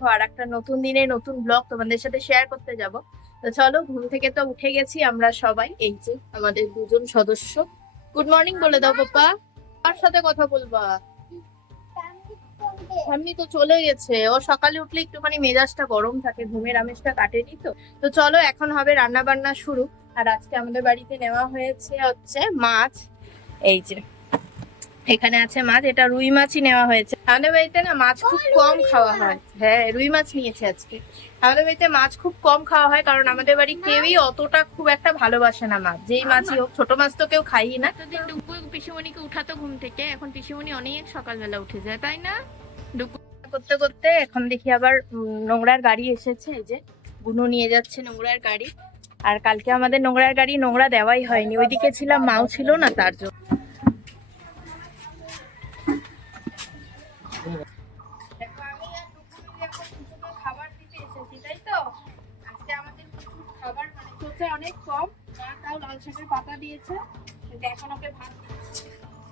দেখো আর একটা নতুন দিনে নতুন ব্লগ তোমাদের সাথে শেয়ার করতে যাব। তো চলো, ঘুম থেকে তো উঠে গেছি আমরা সবাই। এই যে আমাদের দুজন সদস্য। গুড মর্নিং বলে দাও, পাপা। কার সাথে কথা বলবা? এমনি তো চলে গেছে। ও সকালে উঠলে একটুখানি মেজাজটা গরম থাকে, ঘুমের আমেজটা কাটেনি তো। তো চলো, এখন হবে রান্না বান্না শুরু। আর আজকে আমাদের বাড়িতে নেওয়া হয়েছে হচ্ছে মাছ। এই যে এখানে আছে মাছ এটা রুই মাছই নেওয়া হয়েছে। আমাদের বাড়িতে না মাছ খুব কম খাওয়া হয়। হ্যাঁ রুই মাছ নিয়েছে আজকে। আমাদের বাড়িতে মাছ খুব কম খাওয়া হয় কারণ আমাদের বাড়ি কেউই অতটা খুব একটা ভালোবাসে না মাছ। যেই মাছই হোক ছোট মাছ তো কেউ খাই না। এতদিন ডুকু পিসিমণিকে উঠাতো ঘুম থেকে এখন পিসিমণি অনেক সকালবেলা উঠে যায় তাই না? ডুকু করতে করতে এখন দেখি আবার নোংরার গাড়ি এসেছে এই যে বুনু নিয়ে যাচ্ছে নোংরার গাড়ি। আর কালকে আমাদের নোংরার গাড়ি নোংরা দেওয়াই হয়নি। ওইদিকে ছিলাম মাও ছিল না তার জন্য। অনেক কম, মা তাও লাল শাকের পাতা দিয়েছে, কিন্তু এখন ওকে ভাত।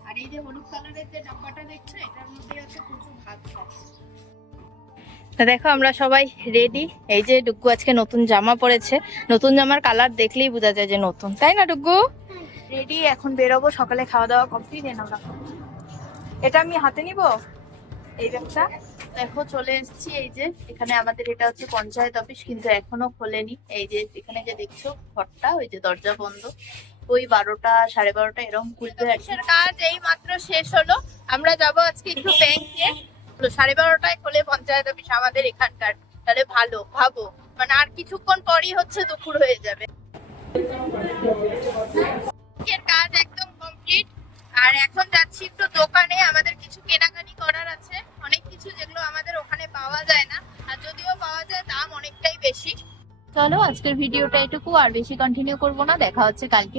আর এই যে হলুদ কালারের যে ডাব্বাটা এটার মধ্যে আছে প্রচুর ভাত দেখো, আমরা সবাই রেডি এই যে ডুগ্গু আজকে নতুন জামা পরেছে। নতুন জামার কালার দেখলেই বোঝা যায় যে নতুন। তাই না ডুগ্গু রেডি এখন বেরোবো, সকালে খাওয়া দাওয়া কমপ্লিট এনে এটা আমি হাতে নিব? এই ব্যাগটা? দেখো চলে এসেছি, এই যে এখানে আমাদের এটা হচ্ছে পঞ্চায়েত অফিস, কিন্তু এখনও খোলেনি। এই যে এখানে যে দেখছ ঘরটা, ওই যে দরজা বন্ধ। ওই বারোটা, সাড়ে বারোটা এরকম অফিসের কাজ এই মাত্র শেষ হলো। আমরা যাব আজকে একটু ব্যাংকে। সাড়ে বারোটায় খোলে পঞ্চায়েত অফিস আমাদের এখানকার। তাহলে ভালো, ভাবো। মানে আর কিছুক্ষণ পরই হচ্ছে দুপুর হয়ে যাবে। ওখানে পাওয়া যায় না। আর যদিও পাওয়া যায়, দাম অনেকটাই বেশি। চলো, আজকের ভিডিওটা এটুকু। আর বেশি কন্টিনিউ করব না। দেখা হচ্ছে কালকে